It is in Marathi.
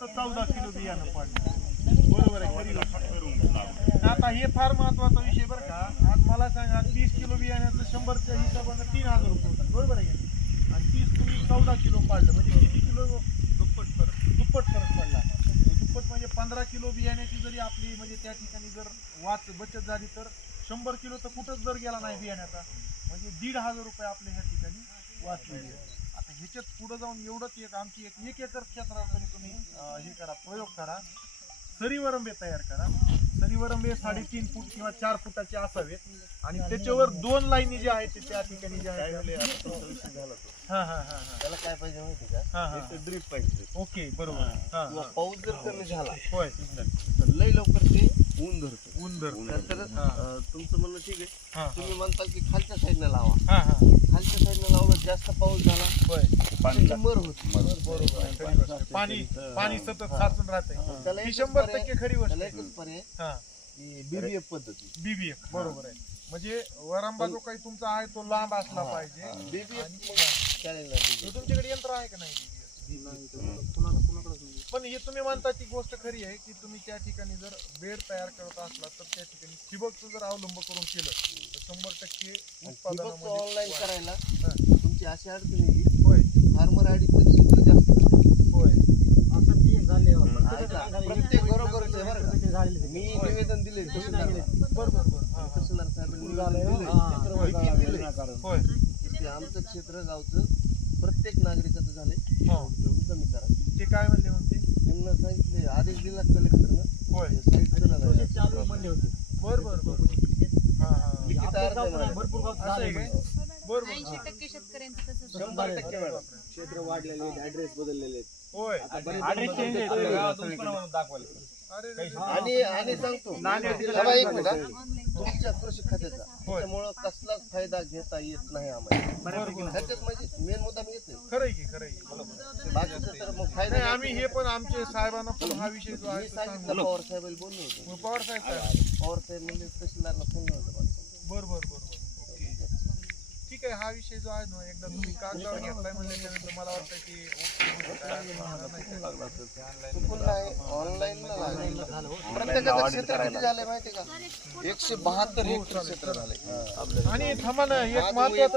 14 किलो बियाणं पडलं. बरोबर आहे. आता हे फार महत्वाचा विषय बरं का. आज मला सांगा 30 किलो बियाण्याचं 100च्या हिशोबानं 3000 रुपये होतात. बरोबर आहे का. आणि 30 तुम्ही 14 किलो पाडलं म्हणजे किती किलो? दुप्पट फरक पडला. दुप्पट म्हणजे 15 किलो बियाण्याची जरी आपली म्हणजे त्या ठिकाणी जर बचत झाली तर 100 किलो तर कुठंच जर गेला नाही बियाण्याचा म्हणजे 1500 रुपये आपल्या ह्या ठिकाणी वाचलेले. आता ह्याच्यात पुढे जाऊन एवढंच आमची एक एकर क्षेत्रामध्ये तुम्ही हे करा, प्रयोग करा. सरीवरंबे तयार करा. सरीवरंबे 3.5 फूट किंवा 4 फुटाचे असावेत आणि त्याच्यावर 2 लाईनी ज्या आहेत त्या ठिकाणी ज्या आहेत त्याला काय पाहिजे माहिती का, एक ड्रीप पाहिजे. ओके बरोबर. पाऊस जर कमी झाला होय तर लय लवकर ते ऊन धरतं. तर तुमचं म्हणणं ठीक आहे. तुम्ही म्हणता की खालच्या साईडला लावा. खालच्या साईडला लावलं जास्त पाऊस झाला होय त्याची मर होती. बरोबर. पाणी सतत साचून राहते. त्याला ही एकच 100% खरी गोष्ट त्याला आहे. एकच पर्याय की बीबीएफ पद्धती. बीबीएफ बरोबर आहे. म्हणजे वरांबा जो काही तुमचा आहे तो लांब असला पाहिजे. बीबीएफ तुमच्याकडे यंत्र आहे का नाही पण हे तुम्ही म्हणता ती गोष्ट खरी आहे की तुम्ही त्या ठिकाणी जर बेड तयार करत असला तर त्या ठिकाणी ठिबकचं जर अवलंब करून केलं तर 100% उत्पादनामध्ये ऑनलाईन करायला तुमची अशी अडचण येईल. होय फार्मर आयडीचं क्षेत्र जास्त होय प्रत्येक घरोघरचे बरं का. मी निवेदन दिले बरोबर तहसीलदार साहेबांनी दिले होय की आमचं क्षेत्र गावचं प्रत्येक नागरिकाचं झालंय तेवढं कमी करा. ते काय म्हणले मग ते त्यांना सांगितले आदेश दिला कलेक्टरनं. होय साईट बरोबर लिखित अर्ज असं आहे काय बरोबर 80% शेतकऱ्यांचं तसंच 100% मॅडम. क्षेत्र वाढलेले आहेत, ऍड्रेस बदललेले आहेत. होय आणि सांगतो एक मिनिट तुमच्या कृषी खात्याचा त्याच्यामुळं कसलाच फायदा घेता येत नाही आम्हाला. त्याच्यात म्हणजे मेन मुद्दा मी येते खरंय की बाकीचं तर मग नाही फायदा आम्ही हे पण आमचे साहेबांना पण हा विषय जो आहे मी तो सांगितलं. सांगू. पवार साहेब बोललो होतो. पवार साहेब पवार साहेब म्हणजे तहसीलदारला फोन होता. बरोबर ओके ठीक आहे. हा विषय जो आहे ना एकदा तुम्ही कागदावर घेतलाय म्हणजे त्यानंतर मला वाटतं की ऑनलाईन प्रत्येकाचं क्षेत्र किती झालंय माहिती का, 172 हेक्टर क्षेत्र झालंय. आणि थांबा ना एक महत्वाचं